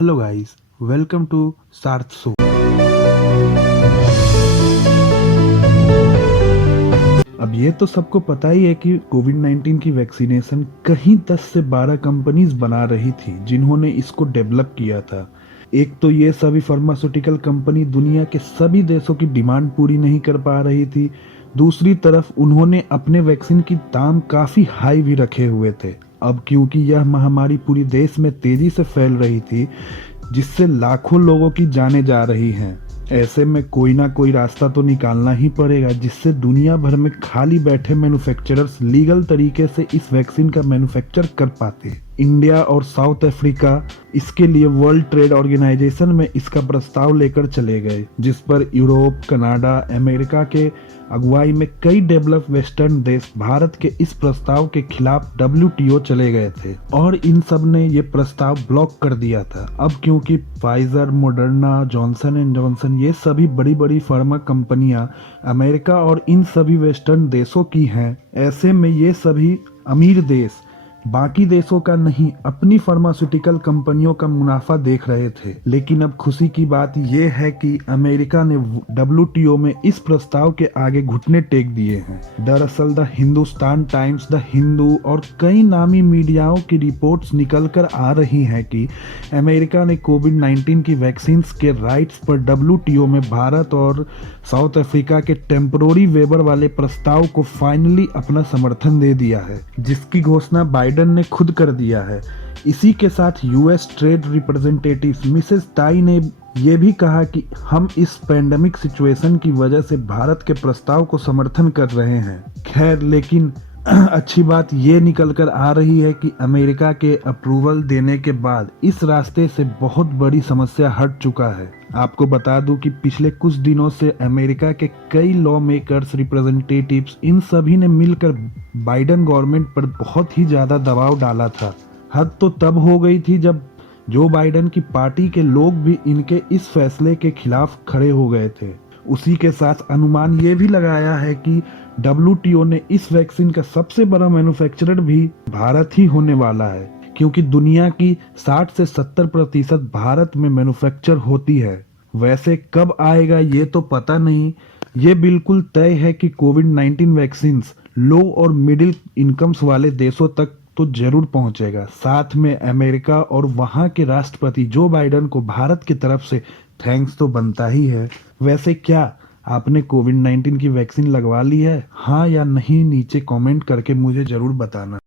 Hello guys, welcome to सार्थ show. अब ये तो सबको पता ही है कि कोविड 19 की वैक्सीनेशन कहीं 10 से 12 कंपनीज बना रही थी जिन्होंने इसको डेवलप किया था। एक तो ये सभी फार्मास्यूटिकल कंपनी दुनिया के सभी देशों की डिमांड पूरी नहीं कर पा रही थी। दूसरी तरफ उन्होंने अपने वैक्सीन की दाम काफी हाई भी रखे हुए थे। अब क्योंकि यह महामारी पूरी देश में तेजी से फैल रही थी, जिससे लाखों लोगों की जानें जा रही हैं, ऐसे में कोई ना कोई रास्ता तो निकालना ही पड़ेगा जिससे दुनिया भर में खाली बैठे मैन्युफैक्चरर्स लीगल तरीके से इस वैक्सीन का मैन्युफैक्चर कर पाते। इंडिया और साउथ अफ्रीका इसके लिए वर्ल्ड ट्रेड ऑर्गेनाइजेशन में इसका प्रस्ताव लेकर चले गए, जिस पर यूरोप, कनाडा, अमेरिका के अगुवाई में कई डेवलप वेस्टर्न देश भारत के इस प्रस्ताव के खिलाफ WTO चले गए थे और इन सब ने ये प्रस्ताव ब्लॉक कर दिया था। अब क्योंकि Pfizer, Moderna, Johnson and Johnson ये सभी बड़ी बड़ी फार्मा कंपनियां अमेरिका और इन सभी वेस्टर्न देशों की हैं, ऐसे में ये सभी अमीर देश बाकी देशों का नहीं, अपनी फार्मास्यूटिकल कंपनियों का मुनाफा देख रहे थे। लेकिन अब खुशी की बात यह है कि अमेरिका ने WTO में इस प्रस्ताव के आगे घुटने टेक दिए हैं। दरअसल the Hindustan times, the Hindu और कई नामी मीडियाओं की रिपोर्ट्स निकल कर आ रही हैं कि अमेरिका ने कोविड 19 की वैक्सीन के राइट्स पर WTO में भारत और साउथ अफ्रीका के टेम्परोरी वेबर वाले प्रस्ताव को फाइनली अपना समर्थन दे दिया है, जिसकी घोषणा बाइडन ने खुद कर दिया है। इसी के साथ US ट्रेड रिप्रेजेंटेटिव मिसेस ताई ने यह भी कहा कि हम इस पैंडेमिक सिचुएशन की वजह से भारत के प्रस्ताव को समर्थन कर रहे हैं। खैर, लेकिन अच्छी बात ये निकल कर आ रही है कि अमेरिका के अप्रूवल देने के बाद इस रास्ते से बहुत बड़ी समस्या हट चुका है। आपको बता दूं कि पिछले कुछ दिनों से अमेरिका के कई लॉ मेकर्स, रिप्रेजेंटेटिव्स, इन सभी ने मिलकर बाइडन गवर्नमेंट पर बहुत ही ज्यादा दबाव डाला था। हद तो तब हो गई थी जब जो बाइडन की पार्टी के लोग भी इनके इस फैसले के खिलाफ खड़े हो गए थे। उसी के साथ अनुमान ये भी लगाया है कि WTO ने इस वैक्सीन का सबसे बड़ा मैन्युफैक्चरर भी भारत ही होने वाला है, क्योंकि दुनिया की 60 से 70% भारत में मैन्युफैक्चर होती है। वैसे कब आएगा ये तो पता नहीं। ये बिल्कुल तय है कि कोविड 19 वैक्सीन लो और मिडिल इनकम्स वाले देशों तक तो जरूर पहुंचेगा। साथ में अमेरिका और वहां के राष्ट्रपति जो बाइडन को भारत की तरफ से थैंक्स तो बनता ही है। वैसे क्या आपने कोविड 19 की वैक्सीन लगवा ली है? हाँ या नहीं, नीचे कमेंट करके मुझे जरूर बताना।